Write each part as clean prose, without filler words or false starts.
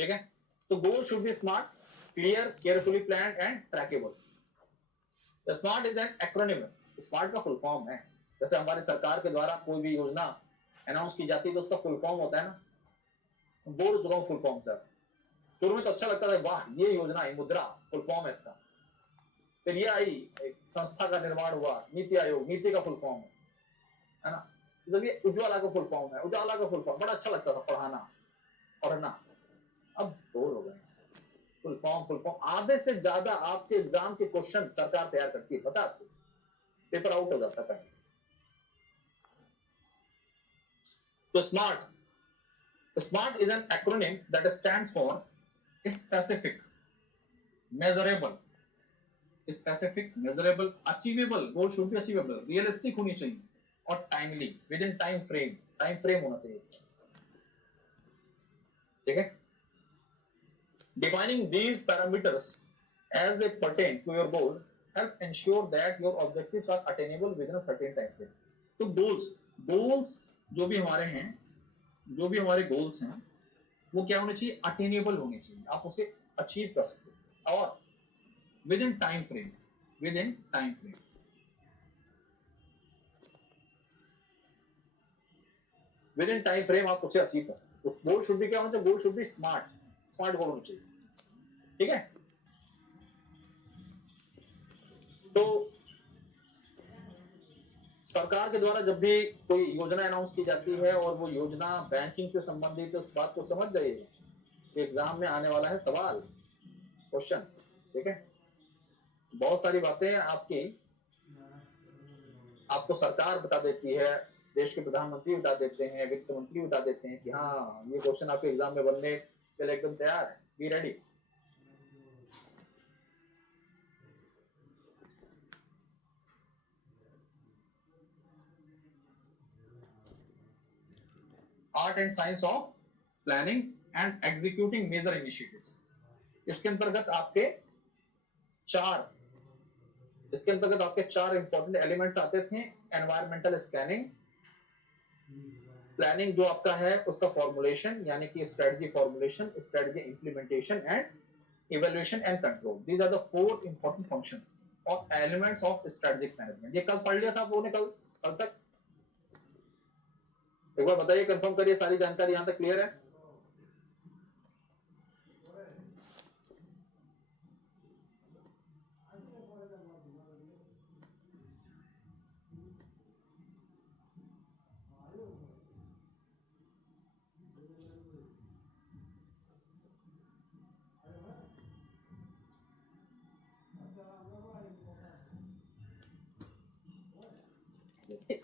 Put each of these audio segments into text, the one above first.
ठीक है। तो goal should be smart, clear, carefully planned and trackable. Smart is an acronym. Smart का full form है, जैसे हमारी सरकार के द्वारा कोई भी योजना अनाउंस की जाती है तो उसका फुल फॉर्म होता है ना, बोल चुका हूं फुल फॉर्म सर। शुरू में तो अच्छा लगता था, वाह ये योजना है, मुद्रा फुल फॉर्म है इसका। फिर ये आई, एक संस्था का निर्माण हुआ, नीति आयोग, नीति का फुल फॉर्म है ना। जब ये उज्ज्वला का फुल फॉर्म है, उजाला का फुल फॉर्म, बड़ा अच्छा लगता था पढ़ाना पढ़ना। अब बोर हो गए। फुल फॉर्म आधे से ज्यादा आपके एग्जाम के क्वेश्चन सरकार तैयार करती है, पता आपको, पेपर आउट हो जाता है। तो smart is an acronym that stands for specific, measurable, achievable, goal should be achievable, realistic होनी चाहिए और timely, with in time frame होना चाहिए इसका। ठीक है। Defining these parameters as they pertain to your goal help ensure that your objectives are attainable within a certain time frame. तो goals जो भी हमारे हैं, जो भी हमारे goals हैं, वो क्या होने चाहिए? अटेनेबल होने चाहिए, आप उसे अचीव कर सकते और विद इन टाइम फ्रेम, आप उसे अचीव कर सकते। तो गोल शुड भी क्या होना चाहिए? गोल शुड भी स्मार्ट गोल होना चाहिए। ठीक है। तो सरकार के द्वारा जब भी कोई योजना अनाउंस की जाती है और वो योजना बैंकिंग से संबंधित, इस बात को समझ जाइए कि एग्जाम में आने वाला है सवाल, क्वेश्चन। ठीक है। बहुत सारी बातें आपको सरकार बता देती है, देश के प्रधानमंत्री बता देते हैं, वित्त मंत्री बता देते हैं कि हाँ ये क्वेश्चन आपके एग्जाम में बनने के लिए एकदम तैयार है, be ready. Art and science of planning and executing major initiatives. इसके अंतर्गत आपके चार इंपॉर्टेंट एलिमेंट्स आते थे। एनवायरमेंटल स्कैनिंग, प्लानिंग जो आपका है उसका फॉर्मुलेशन, यानी कि strategy formulation, strategy implementation and evaluation and control. These are the 4 important functions और एलिमेंट्स ऑफ स्ट्रेटेजिक मैनेजमेंट। ये कल पढ़ लिया था आप लोगों ने, कल तक। एक बार बताइए, कंफर्म करिए, सारी जानकारी यहां तक क्लियर है?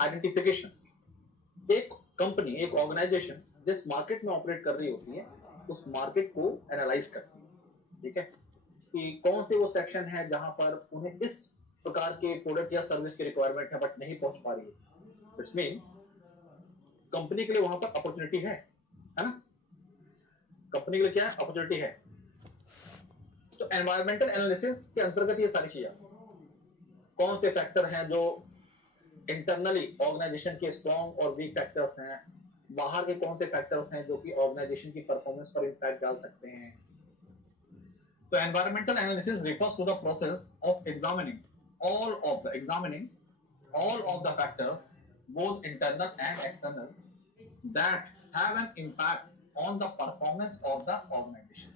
आइडेंटिफिकेशन, एक कंपनी, एक ऑर्गेनाइजेशन जिस मार्केट में ऑपरेट कर रही होती है उस मार्केट को एनालाइज करती है। ठीक है, कि कौन से वो सेक्शन है जहां पर उन्हें इस प्रकार के प्रोडक्ट या सर्विस की रिक्वायरमेंट है बट नहीं पहुंच पा रही है। इट्स मीन कंपनी के लिए वहां पर अपॉर्चुनिटी है ना? कंपनी के लिए क्या है? अपॉर्चुनिटी है। तो एनवायरमेंटल एनालिसिस के अंतर्गत ये सारी चीजें, कौन से फैक्टर हैं जो इंटरनली ऑर्गेनाइजेशन के स्ट्रॉन्ग और वीक फैक्टर्स हैं, बाहर के कौन से फैक्टर्स हैं जो कि ऑर्गेनाइजेशन की परफॉर्मेंस पर इंपैक्ट डाल सकते हैं। तो environmental analysis refers to the process of examining all of the factors, both internal and external, that have an impact on the performance of the organization.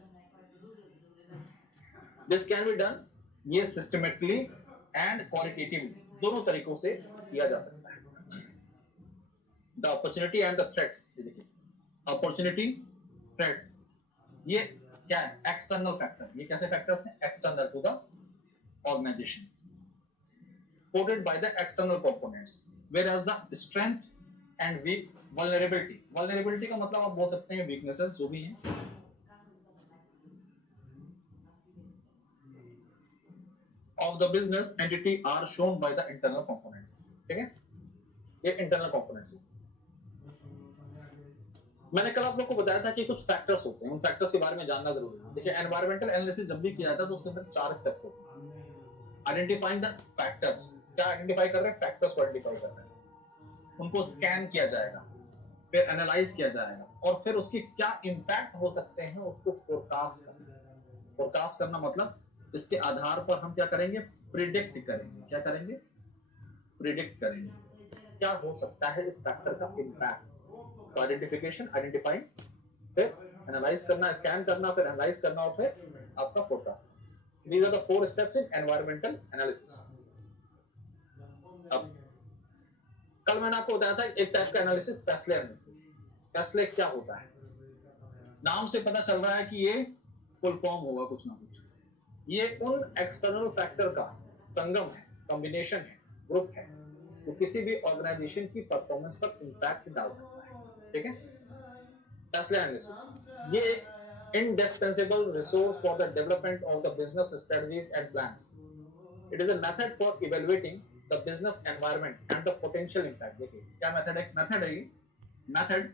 This can be done ये systematically and qualitatively, दोनों तरीकों से किया जा सकता है। The opportunity and the threats, देखिए opportunity, threats, ये क्या है? External factor. ये कैसे फैक्टर्स हैं? External to the organisations, quoted by the external components, whereas the strength and weak vulnerability का मतलब आप बोल सकते हैं weaknesses जो भी हैं, of the business entity are shown by the internal components। ठीक है, ये internal components है। मैंने कल आप लोग को बताया था कि कुछ फैक्टर्स होते हैं, उन फैक्टर्स के बारे में जानना जरूरी है। देखिए एनवायरमेंटल एनालिसिस जब भी किया जाता है तो उसके अंदर 4 स्टेप्स होते हैं। आइडेंटिफाइंग द फैक्टर्स, क्या आइडेंटिफाई कर रहे हैं? फैक्टर्स को आइडेंटिफाई कर रहे हैं, उनको स्कैन किया जाएगा। फिर एनालाइज किया जाएगा और फिर उसकी क्या इम्पैक्ट हो सकते हैं उसको फोरकास्ट करना। फोरकास्ट करना मतलब इसके आधार पर हम क्या करेंगे, प्रिडिक्ट करेंगे। क्या करेंगे, प्रिडिक्ट करेंगे क्या हो सकता है इस फैक्टर का इम्पैक्ट। तो आइडेंटिफिकेशन, आइडेंटिफाइंग, फिर एनालाइज करना, स्कैन करना, फिर एनालाइज करना और फिर आपका forecast. These are the four steps in environmental analysis. अब कल मैंने आपको बताया था एक टाइप का एनालिसिस, पेस्ले एनालिसिस। पेस्ले क्या होता है, नाम से पता चल रहा है कि ये फुल फॉर्म होगा कुछ ना कुछ। ये उन एक्सटर्नल फैक्टर का संगम है, कॉम्बिनेशन है, ग्रुप है, जो किसी भी ऑर्गेनाइजेशन की परफॉर्मेंस पर इंपैक्ट डाल सकता है। ठीक है, पेस्ले एनालिसिस ये एक indispensable resource for the development of the business strategies and plans. It is a method for evaluating the business environment and the potential impact. देखिए क्या मेथड है, मेथड है ये, मेथड